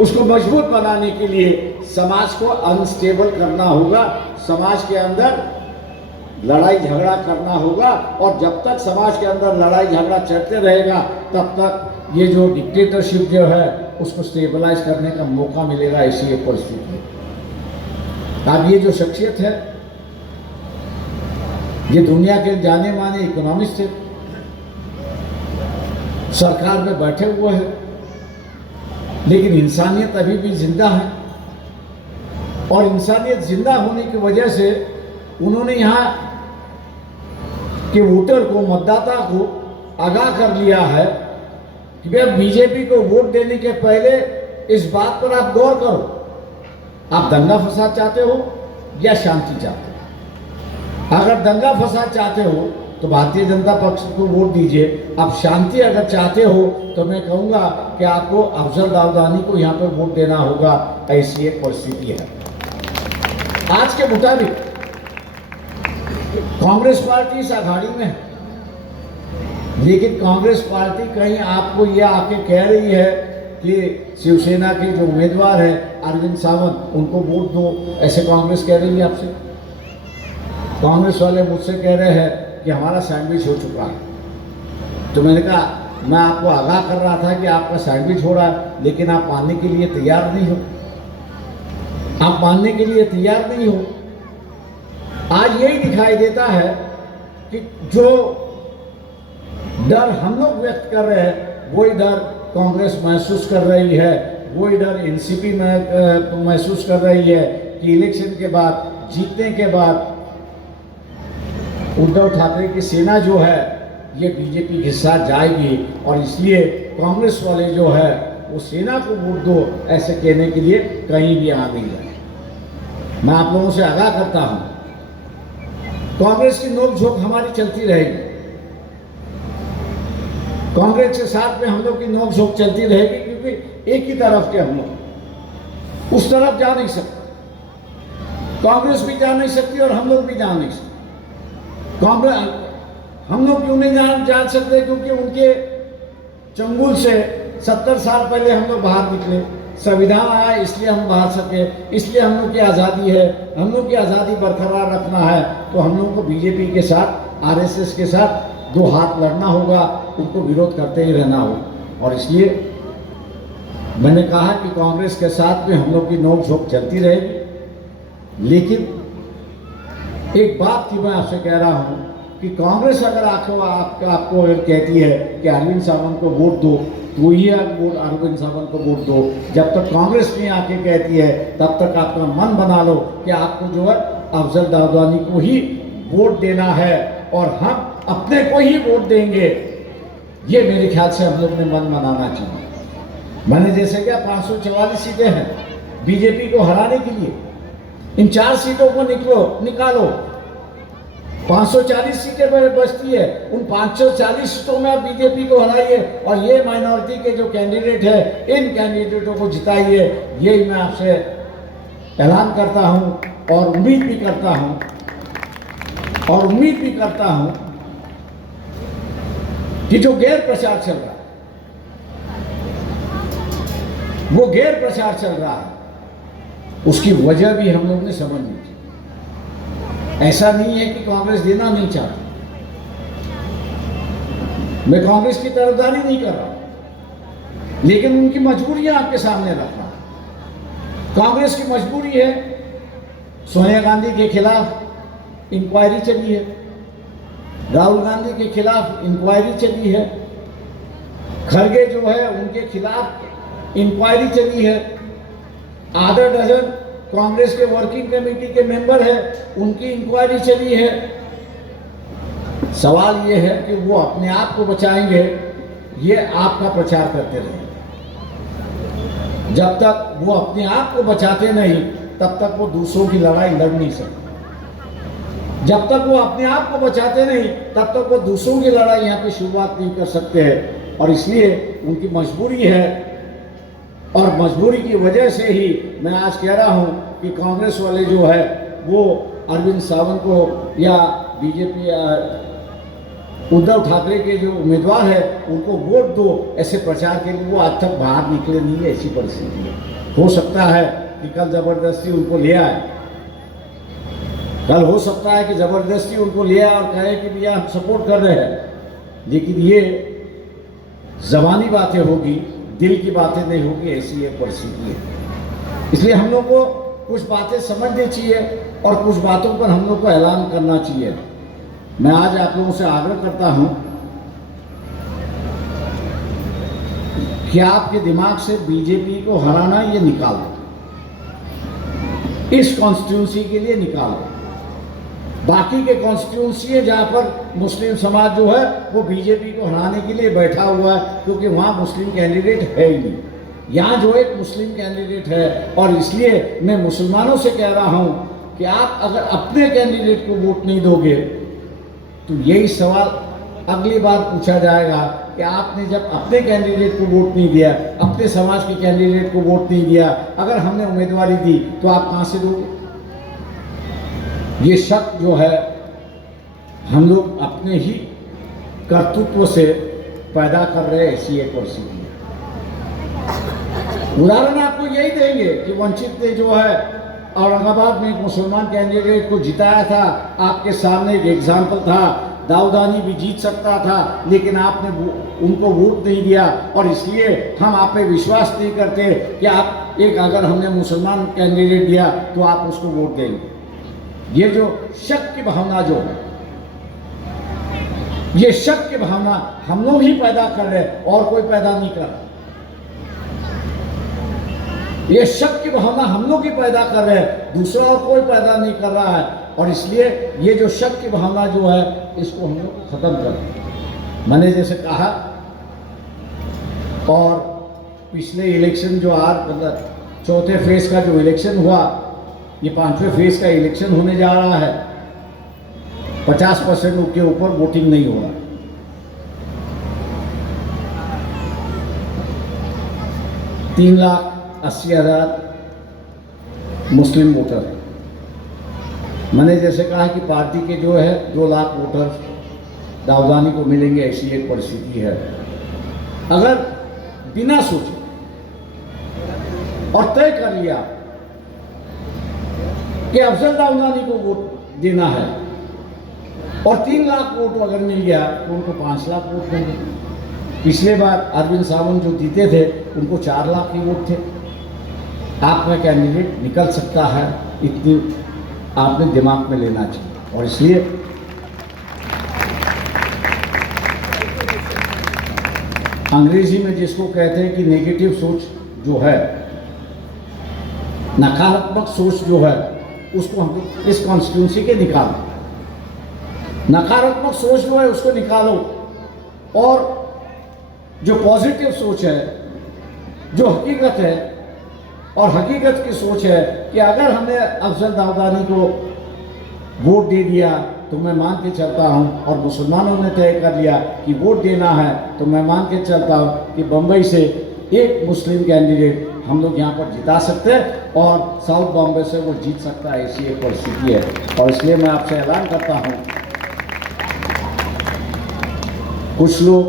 उसको मजबूत बनाने के लिए समाज को अनस्टेबल करना होगा, समाज के अंदर लड़ाई झगड़ा करना होगा, और जब तक समाज के अंदर लड़ाई झगड़ा चलते रहेगा तब तक ये जो डिक्टेटरशिप जो है उसको स्टेबलाइज करने का मौका मिलेगा। ऐसी एक परिस्थिति है। अब ये जो शख्सियत है ये दुनिया के जाने माने इकोनॉमिस्ट है, सरकार में बैठे हुए हैं, लेकिन इंसानियत अभी भी जिंदा है, और इंसानियत जिंदा होने की वजह से उन्होंने यहाँ के वोटर को, मतदाता को आगाह कर लिया है कि भाई बीजेपी को वोट देने के पहले इस बात पर आप गौर करो, आप दंगा फसाद चाहते हो या शांति चाहते हो। अगर दंगा फसाद चाहते हो तो भारतीय जनता पक्ष को वोट दीजिए, आप शांति अगर चाहते हो तो मैं कहूँगा कि आपको अफजल दाऊदानी को यहाँ पर वोट देना होगा। ऐसी एक परिस्थिति है। आज के मुताबिक कांग्रेस पार्टी इस आघाड़ी में है, लेकिन कांग्रेस पार्टी कहीं आपको ये आके कह रही है कि शिवसेना के जो उम्मीदवार है अरविंद सावंत, उनको वोट दो, ऐसे कांग्रेस कह रही है आपसे। कांग्रेस वाले मुझसे कह रहे हैं कि हमारा सैंडविच हो चुका है। तो मैंने कहा, मैं आपको आगाह कर रहा था कि आपका सैंडविच हो रहा है, लेकिन आप मानने के लिए तैयार नहीं हो, आप मानने के लिए तैयार नहीं हो। आज यही दिखाई देता है कि जो डर हम लोग व्यक्त कर रहे हैं वही डर कांग्रेस महसूस कर रही है, वही डर एनसीपी में महसूस कर रही है कि इलेक्शन के बाद, जीतने के बाद उद्धव ठाकरे की सेना जो है ये बीजेपी के साथ जाएगी, और इसलिए कांग्रेस वाले जो है वो सेना को वोट दो ऐसे कहने के लिए कहीं भी आ नहीं जाए। मैं आप लोगों से आगाह करता हूं, कांग्रेस की नोकझोंक हमारी चलती रहेगी, कांग्रेस के साथ में हम लोग की नोकझोंक चलती रहेगी, क्योंकि एक ही तरफ के हम लोग, उस तरफ जा नहीं सकते, कांग्रेस भी जा नहीं सकती और हम लोग भी जा नहीं सकते। कांग्रेस हम लोग क्यों नहीं जा सकते, क्योंकि उनके चंगुल से 70 साल पहले हम लोग बाहर निकले, संविधान आया इसलिए हम बाहर सके, इसलिए हम लोग की आज़ादी है, हम लोग की आज़ादी बरकरार रखना है, तो हम लोग को बीजेपी के साथ, आरएसएस के साथ दो हाथ लड़ना होगा, उनको विरोध करते ही रहना होगा। और इसलिए मैंने कहा कि कांग्रेस के साथ में हम लोग की नोकझोंक चलती रहेगी, लेकिन एक बात की मैं आपसे कह रहा हूं कि कांग्रेस अगर आपको अगर कहती है कि अरविंद सावंत को वोट दो, तो ही वोट अरविंद सावंत को वोट दो। जब तक कांग्रेस नहीं आके कहती है तब तक आपका मन बना लो कि आपको जो है अफजल दाऊदानी को ही वोट देना है, और हम अपने को ही वोट देंगे। ये मेरे ख्याल से हम लोग ने मन बनाना चाहिए। मैंने जैसे क्या 544 सीटें हैं बीजेपी को हराने के लिए, इन 4 सीटों को निकालो, 540 सीटें बचती है, उन 540 सीटों में आप बीजेपी को हराइए, और ये माइनॉरिटी के जो कैंडिडेट है इन कैंडिडेटों को जिताइए। यही मैं आपसे ऐलान करता हूं और उम्मीद भी करता हूं कि जो गैर प्रचार चल रहा है, वो गैर प्रचार चल रहा है, उसकी वजह भी हम लोग ने समझनी चाहिए। ऐसा नहीं है कि कांग्रेस देना नहीं चाहती, मैं कांग्रेस की तरफदारी नहीं कर रहा, लेकिन उनकी मजबूरियां आपके सामने रख रहा हूं। कांग्रेस की मजबूरी है सोनिया गांधी के खिलाफ इंक्वायरी चली है, राहुल गांधी के खिलाफ इंक्वायरी चली है, खरगे जो है उनके खिलाफ इंक्वायरी चली है, आधा डजन कांग्रेस के वर्किंग कमेटी के मेंबर है उनकी इंक्वायरी चली है। सवाल ये है कि वो अपने आप को बचाएंगे, ये आपका प्रचार करते रहेंगे। जब तक वो अपने आप को बचाते नहीं तब तक वो दूसरों की लड़ाई लड़ नहीं सकते। जब तक वो अपने आप को बचाते नहीं तब तक वो दूसरों की लड़ाई यहाँ पे शुरुआत नहीं कर सकते हैं। और इसलिए उनकी मजबूरी है, और मजबूरी की वजह से ही मैं आज कह रहा हूँ कि कांग्रेस वाले जो है वो अरविंद सावंत को या बीजेपी या उद्धव ठाकरे के जो उम्मीदवार है उनको वोट दो, ऐसे प्रचार के लिए वो आज तक बाहर निकले नहीं है। ऐसी परिस्थिति है। हो सकता है कि कल जबरदस्ती उनको ले आए, कल हो सकता है कि जबरदस्ती उनको ले आए और कहे कि भैया हम सपोर्ट कर रहे हैं, लेकिन ये ज़बानी बातें होगी, दिल की बातें नहीं होगी। ऐसी एक परिस्थिति है। इसलिए हम लोग को कुछ बातें समझनी चाहिए और कुछ बातों पर हम लोग को ऐलान करना चाहिए। मैं आज आप लोगों से आग्रह करता हूं कि आपके दिमाग से बीजेपी को हराना ये निकालो, इस कॉन्स्टिट्यूंसी के लिए निकालो। बाकी के कॉन्स्टिट्यूंसी है जहां पर मुस्लिम समाज जो है वो बीजेपी को हराने के लिए बैठा हुआ है, क्योंकि वहां मुस्लिम कैंडिडेट है ही नहीं। यहाँ जो एक मुस्लिम कैंडिडेट है, और इसलिए मैं मुसलमानों से कह रहा हूं कि आप अगर अपने कैंडिडेट को वोट नहीं दोगे तो यही सवाल अगली बार पूछा जाएगा कि आपने जब अपने कैंडिडेट को वोट नहीं दिया, अपने समाज के कैंडिडेट को वोट नहीं दिया, अगर हमने उम्मीदवारी दी तो आप कहाँ से दोगे? ये शक जो है हम लोग अपने ही कर्तृत्व से पैदा कर रहे हैं। ऐसी एक परिस्थिति है। उदाहरण आपको यही देंगे कि वंचित ने जो है औरंगाबाद में एक मुसलमान कैंडिडेट को जिताया था। आपके सामने एक एग्जाम्पल था, दाऊदानी भी जीत सकता था, लेकिन आपने उनको वोट नहीं दिया। और इसलिए हम आप पे विश्वास नहीं करते कि आप एक अगर हमने मुसलमान कैंडिडेट दिया तो आप उसको वोट देंगे। ये जो शक की भावना जो है, ये शक की भावना हम लोग ही पैदा कर रहे हैं और कोई पैदा नहीं कर रहा। ये शक की भावना हम लोग ही पैदा कर रहे हैं, दूसरा और कोई पैदा नहीं कर रहा है। और इसलिए ये जो शक की भावना जो है इसको हम लोग खत्म करें। मैंने जैसे कहा, और पिछले इलेक्शन जो मतलब चौथे फेज का जो इलेक्शन हुआ, ये 5वें फेज का इलेक्शन होने जा रहा है। 50% के ऊपर वोटिंग नहीं हो रहा। 3,80,000 मुस्लिम वोटर हैं। मैंने जैसे कहा कि पार्टी के जो है 2 लाख वोटर दाऊदानी को मिलेंगे, ऐसी एक परिस्थिति है। अगर बिना सोचे और तय कर लिया कि अफजल दाऊदानी को वोट देना है और 3 लाख वोट अगर मिल गया तो उनको 5 लाख वोट देंगे। पिछले बार अरविंद सावंत जो जीते थे उनको 4 लाख ही वोट थे। आपका कैंडिडेट निकल सकता है, इतनी आपने दिमाग में लेना चाहिए। और इसलिए अंग्रेजी में जिसको कहते हैं कि नेगेटिव सोच जो है, नकारात्मक सोच जो है, उसको हम इस कॉन्स्टिट्यूंसी के निकालो। नकारात्मक सोच जो है उसको निकालो, और जो पॉजिटिव सोच है, जो हकीकत है, और हकीकत की सोच है कि अगर हमने अफजल दाऊदानी को वोट दे दिया तो मैं मान के चलता हूं, और मुसलमानों ने तय कर लिया कि वोट देना है, तो मैं मान के चलता हूं कि बम्बई से एक मुस्लिम कैंडिडेट हम लोग यहाँ पर जिता सकते हैं और साउथ बॉम्बे से वो जीत सकता है। ऐसी एक परिस्थिति है। और इसलिए मैं आपसे ऐलान करता हूँ, कुछ लोग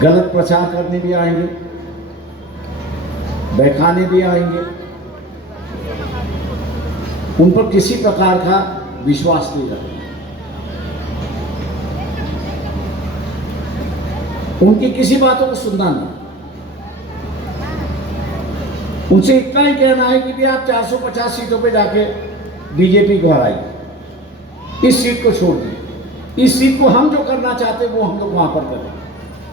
गलत प्रचार करने भी आएंगे, बहकाने भी आएंगे, उन पर किसी प्रकार का विश्वास नहीं रखना। उनकी किसी बातों को सुनना नहीं। उनसे इतना ही कहना है कि भी आप 450 सीटों पे जाके बीजेपी को हराई, इस सीट को छोड़ दी। इस सीट को हम जो करना चाहते वो हम लोग वहाँ पर करें।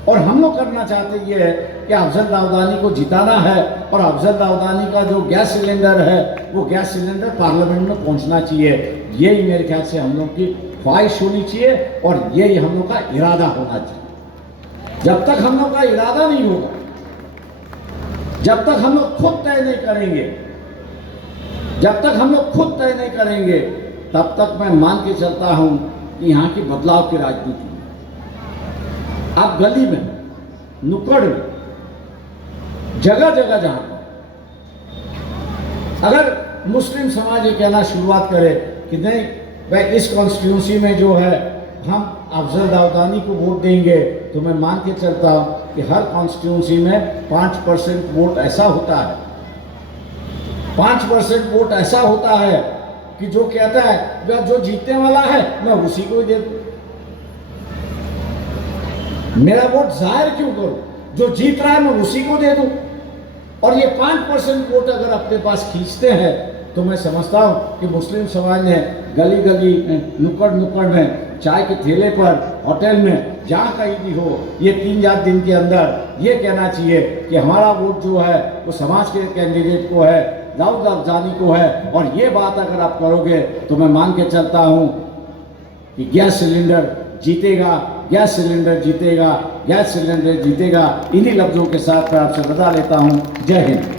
और हम लोग करना चाहते ये है कि अफजल दाऊदानी को जिताना है, और अफजल दाऊदानी का जो गैस सिलेंडर है वो गैस सिलेंडर पार्लियामेंट में पहुंचना चाहिए। यही मेरे ख्याल से हम लोग की ख्वाहिश होनी चाहिए और यही हम लोग का इरादा होना चाहिए। जब तक हम लोग का इरादा नहीं होगा, जब तक हम लोग खुद तय नहीं करेंगे, जब तक हम लोग खुद तय नहीं करेंगे, तब तक मैं मान के चलता हूं कि यहाँ की बदलाव की राजनीति आप गली में, नुक्कड़ में, जगह जगह जहां पर अगर मुस्लिम समाज ये कहना शुरुआत करे कि नहीं भाई इस कॉन्स्टिट्यूंसी में जो है हम अफजल दाऊदानी को वोट देंगे, तो मैं मान के चलता हूं कि हर कॉन्स्टिट्यूंसी में 5% वोट ऐसा होता है, 5% वोट ऐसा होता है कि जो कहता है जो जीतने वाला है मैं उसी को ही दे दूं, मेरा वोट जाहिर क्यों करूं, जो जीत रहा है मैं उसी को दे दूं। और ये 5% वोट अगर अपने पास खींचते हैं तो मैं समझता हूं कि मुस्लिम समाज ने गली गली, नुक्कड़ नुक्कड़ में, चाय के ठेले पर, होटल में, जहाँ कहीं भी हो, ये 3-4 दिन के अंदर ये कहना चाहिए कि हमारा वोट जो है वो समाज के कैंडिडेट को है, दाऊद अफजानी को है। और ये बात अगर आप करोगे तो मैं मान के चलता हूँ कि गैस सिलेंडर जीतेगा, गैस सिलेंडर जीतेगा, गैस सिलेंडर जीतेगा। इन्हीं लफ्जों के साथ मैं आपसे बता लेता हूँ। जय हिंद।